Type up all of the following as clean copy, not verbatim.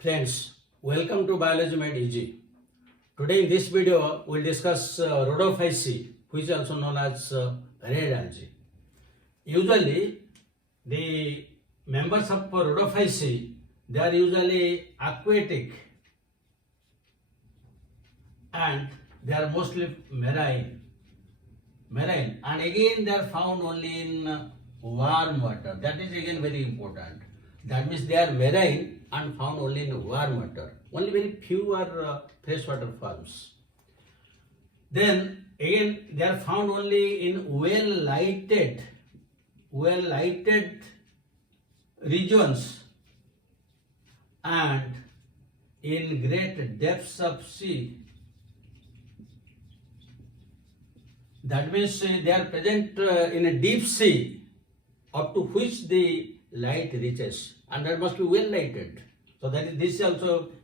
Friends, welcome to Biology Made Easy. Today in this video, we'll discuss RHODOPHYCEAE, which is also known as red algae. Usually, the members of RHODOPHYCEAE, they are usually aquatic and they are mostly marine. And again they are found only in warm water. That is again very important. That means they are marine and found only in warm water. Only very few are freshwater forms. Then again they are found only in well lighted regions and in great depths of sea. That means they are present in a deep sea up to which the light reaches, and that must be well lighted. So that is this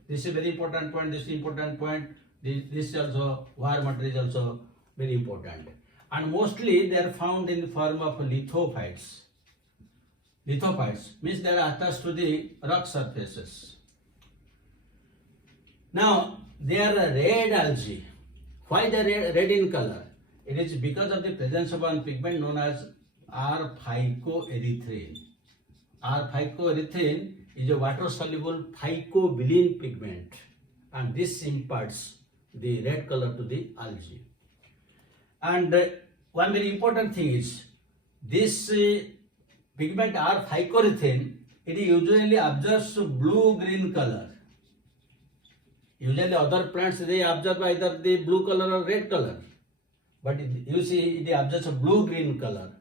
is a very important point. This is important point. This is also warm water is also very important. And mostly they are found in the form of lithophytes. Lithophytes means they are attached to the rock surfaces. Now they are a red algae. Why they are red in color? It is because of the presence of one pigment known as R-phycoerythrin. R-phycoerythrin is a water-soluble phycobilin pigment, and this imparts the red color to the algae. And one very important thing is this pigment R-phycoerythrin, it usually absorbs blue-green color. Usually other plants, they absorb either the blue color or red color. But you see, it absorbs a blue-green color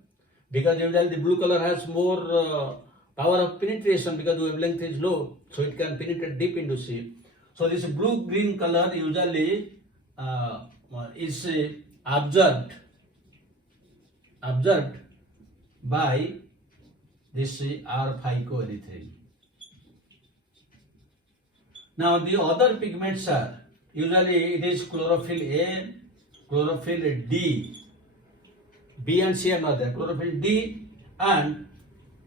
because usually the blue color has more power of penetration because the wavelength is low, so it can penetrate deep into sea. So this blue-green color usually is absorbed by this R-phycoerythrin. Now the other pigments are usually it is chlorophyll A, chlorophyll D. B and C are not there. Chlorophyll D, and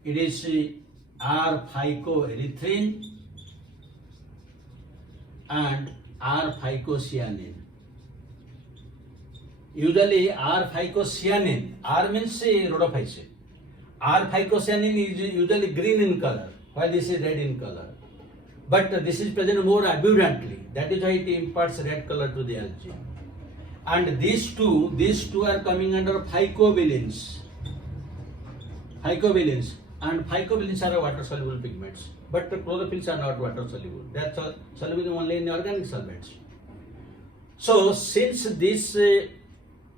it is R-phycoerythrin and R-phycocyanin. Usually R-phycocyanin, R means RHODOPHYCEAE. R-phycocyanin is usually green in color, while this is red in color. But this is present more abundantly. That is why it imparts red color to the algae. And these two are coming under phycobilins. And phycobilins are water-soluble pigments, but the chlorophylls are not water-soluble. They are soluble only in organic solvents. So, since these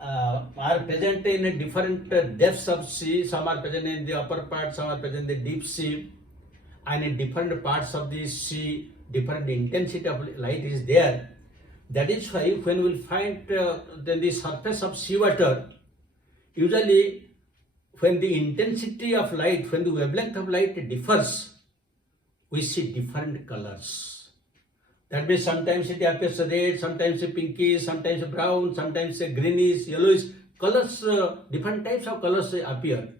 are present in different depths of sea, some are present in the upper part, some are present in the deep sea, and in different parts of the sea, different intensity of light is there. That is why when we find the surface of seawater, usually when the intensity of light, when the wavelength of light differs, we see different colors. That means sometimes it appears red, sometimes pinkish, sometimes brown, sometimes greenish, yellowish. Colors, different types of colors appear.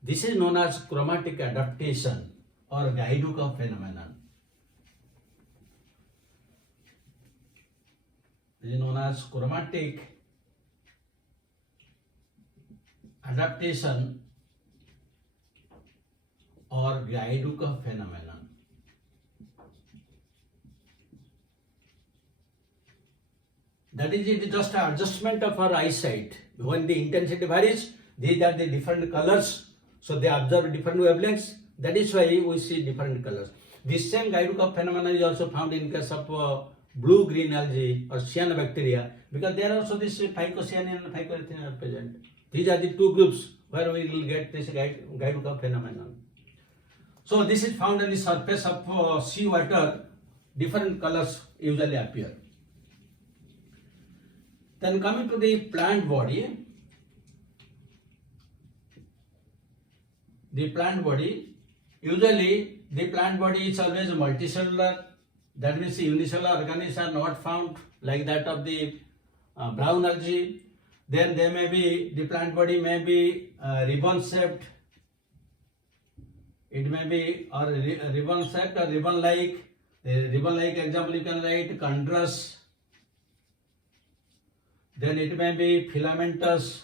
This is known as chromatic adaptation or gaidukov phenomenon. This is known as chromatic adaptation or gaidukov phenomenon. That is it, just an adjustment of our eyesight. When the intensity varies, these are the different colors, so they absorb different wavelengths. That is why we see different colors. This same gaidukov phenomenon is also found in case of blue-green algae or cyanobacteria, because there are also this phycocyanin and phycoerythrin are present. These are the two groups where we will get this gaidukov phenomenon. So this is found on the surface of seawater. Different colors usually appear. Then coming to the plant body, usually the plant body is always multicellular. That means the unicellular organisms are not found like that of the brown algae. Then the plant body may be ribbon shaped. It may be or ribbon shaped or ribbon like, The ribbon-like example you can write chondrus. Then it may be filamentous.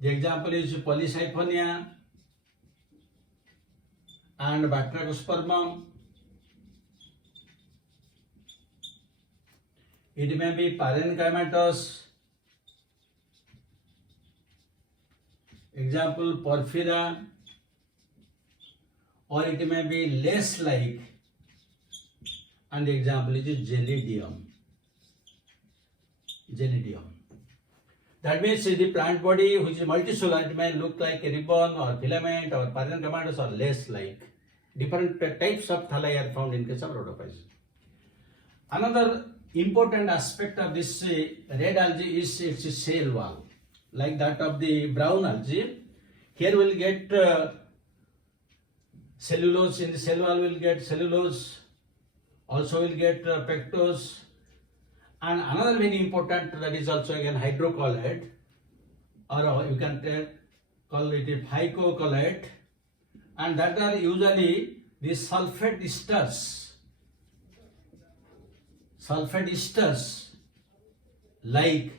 The example is polysiphonia and batrachospermum. It may be parenchymatous. Example porphyra, or it may be lace like, and the example is gelidium. Gelidium. That means the plant body which is multicellular, it may look like a ribbon or filament or parenchymatous or lace like. Different types of thalli are found in case of rhodophyceae. Another important aspect of this red algae is its cell wall, like that of the brown algae. Here we will get cellulose, in the cell wall we will get cellulose, also we will get pectose, and another very important, that is also again hydrocolloid, or you can call it a phycocolloid, and that are usually the sulfate esters. Sulfate esters like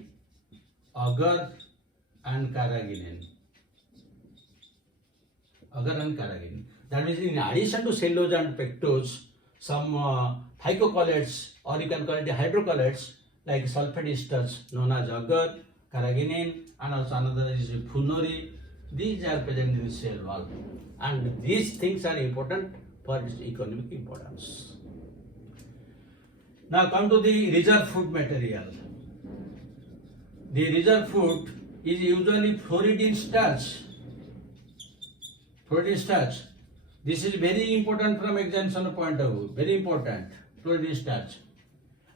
agar and carrageenan. Agar and carrageenan. That means in addition to cellulose and pectose, some phycocolloids, or you can call it the hydrocolloids, like sulfate esters known as agar, carrageenan, and also another is funori. These are present in the cell wall, and these things are important for its economic importance. Now come to the reserve food material. The reserve food is usually floridean starch. Floridean starch. This is very important from examination point of view. Very important. Floridean starch.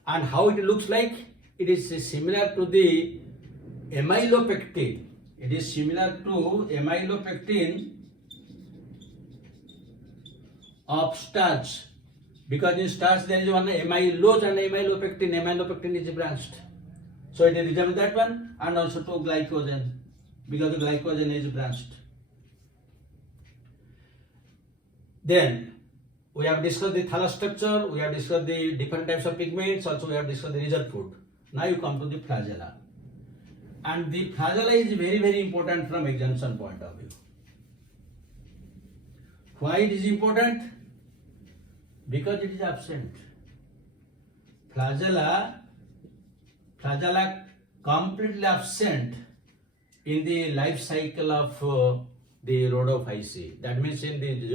And how it looks like? It is similar to the amylopectin. It is similar to amylopectin of starch. Because in starch there is one amylose and amylopectin. Amylopectin is branched. So it resembles that one, and also to glycogen, because the glycogen is branched. Then we have discussed the thallus structure, we have discussed the different types of pigments, also we have discussed the reserve food. Now you come to the flagella. And the flagella is very, very important from examination point of view. Why it is important? Because it is absent. Flagella completely absent in the life cycle of the Rhodophyceae. That means in the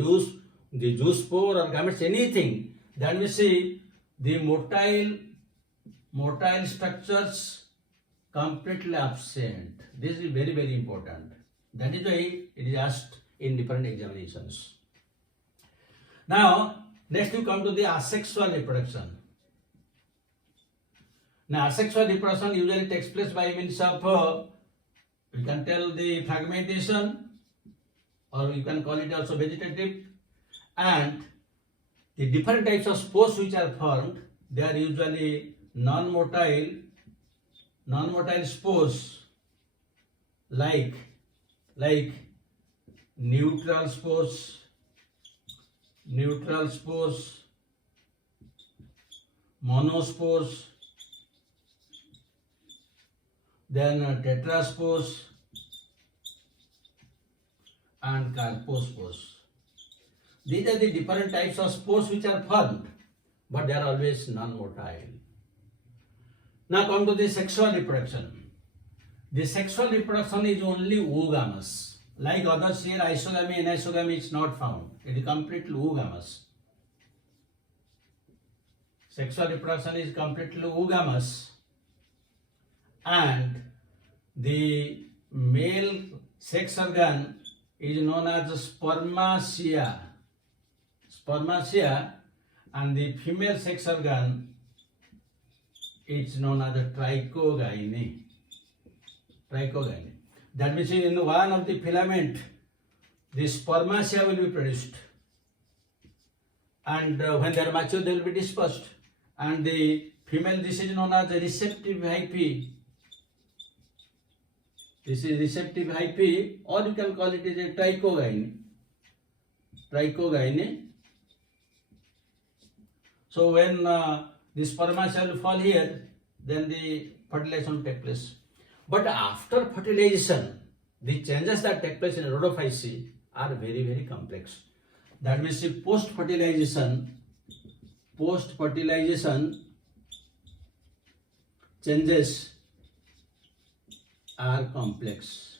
juice spore or gametes, anything. That means the motile structures completely absent. This is very, very important. That is why it is asked in different examinations. Now, next we come to the asexual reproduction. Now, asexual reproduction usually takes place by means of, we can tell the fragmentation, or you can call it also vegetative, and the different types of spores which are formed, they are usually non-motile spores like neutral spores, monospores, then tetraspores and carpospores. These are the different types of spores which are formed, but they are always non-motile. Now come to the sexual reproduction. The sexual reproduction is only oogamous. Like others here, isogamy and anisogamy is not found. It is completely oogamous. Sexual reproduction is completely oogamous, and the male sex organ is known as spermacia, and the female sex organ is known as trichogyne. That means in one of the filament, the spermacia will be produced, and when they are mature, they will be dispersed. And the female, this is known as receptive hyphae. This is receptive hyphae, or you can call it as a trichogyne. So when the spermacea will fall here, then the fertilization will take place. But after fertilization, the changes that take place in rhodophyceae are very, very complex. That means the post-fertilization changes are complex.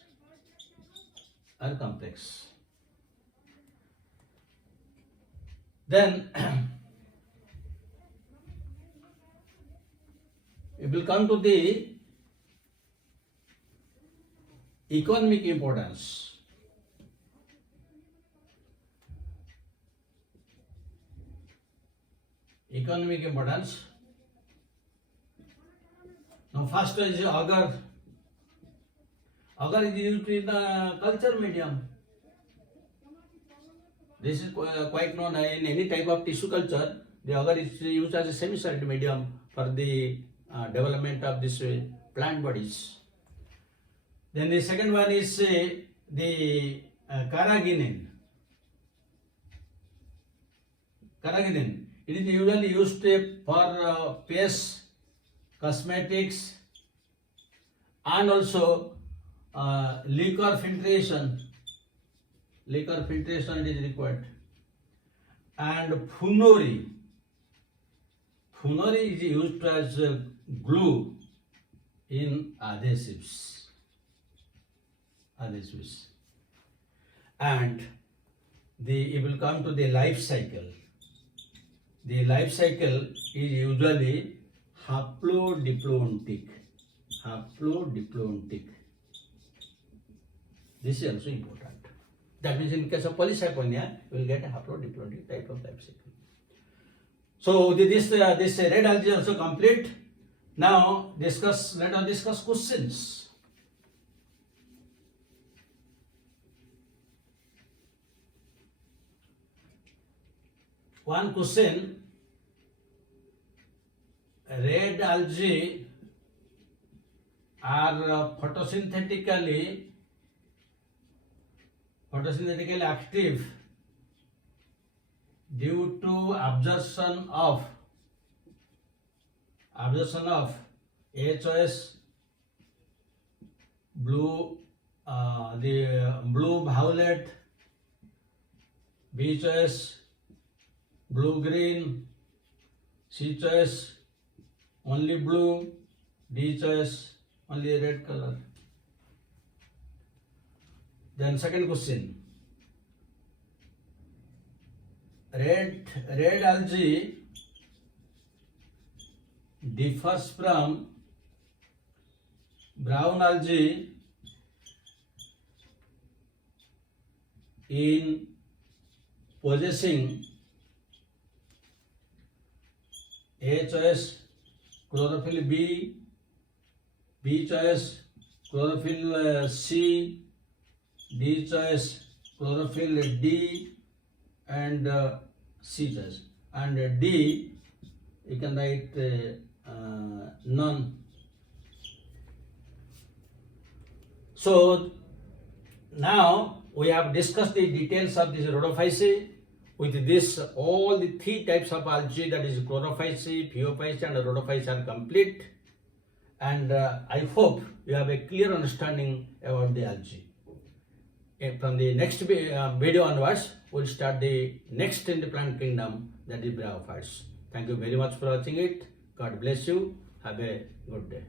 Then it will come to the economic importance. Now first is agar. Agar is used in the culture medium. This is quite known in any type of tissue culture. The agar is used as a semi-solid medium for the development of this plant bodies. Then the second one is the carrageenan. It is usually used for paste, cosmetics, and also liquor filtration. Liquor filtration is required. And funori. Funori is used as glue in adhesives. And it will come to the life cycle. The life cycle is usually haplodiploidic. This is also important. That means in case of polycyclonia, you will get a haplodiploidic type of life cycle. So this red algae is also complete. Now let us discuss questions. One question: red algae are photosynthetically active due to absorption of HOS, blue violet, BHOS, blue green, CHOS only blue, DHOS only red color. Then second question: red algae differs from brown algae in possessing HOS chlorophyll B, BHOS chlorophyll C, DHOS chlorophyll D, and CHOS. And D, you can write none. So now we have discussed the details of this rhodophyceae. With this, all the three types of algae, that is chlorophyceae, phaeophyceae, and rhodophyceae, are complete. And I hope you have a clear understanding about the algae. From the next video onwards, we'll start the next in the plant kingdom, that is bryophytes. Thank you very much for watching it. God bless you. Have a good day.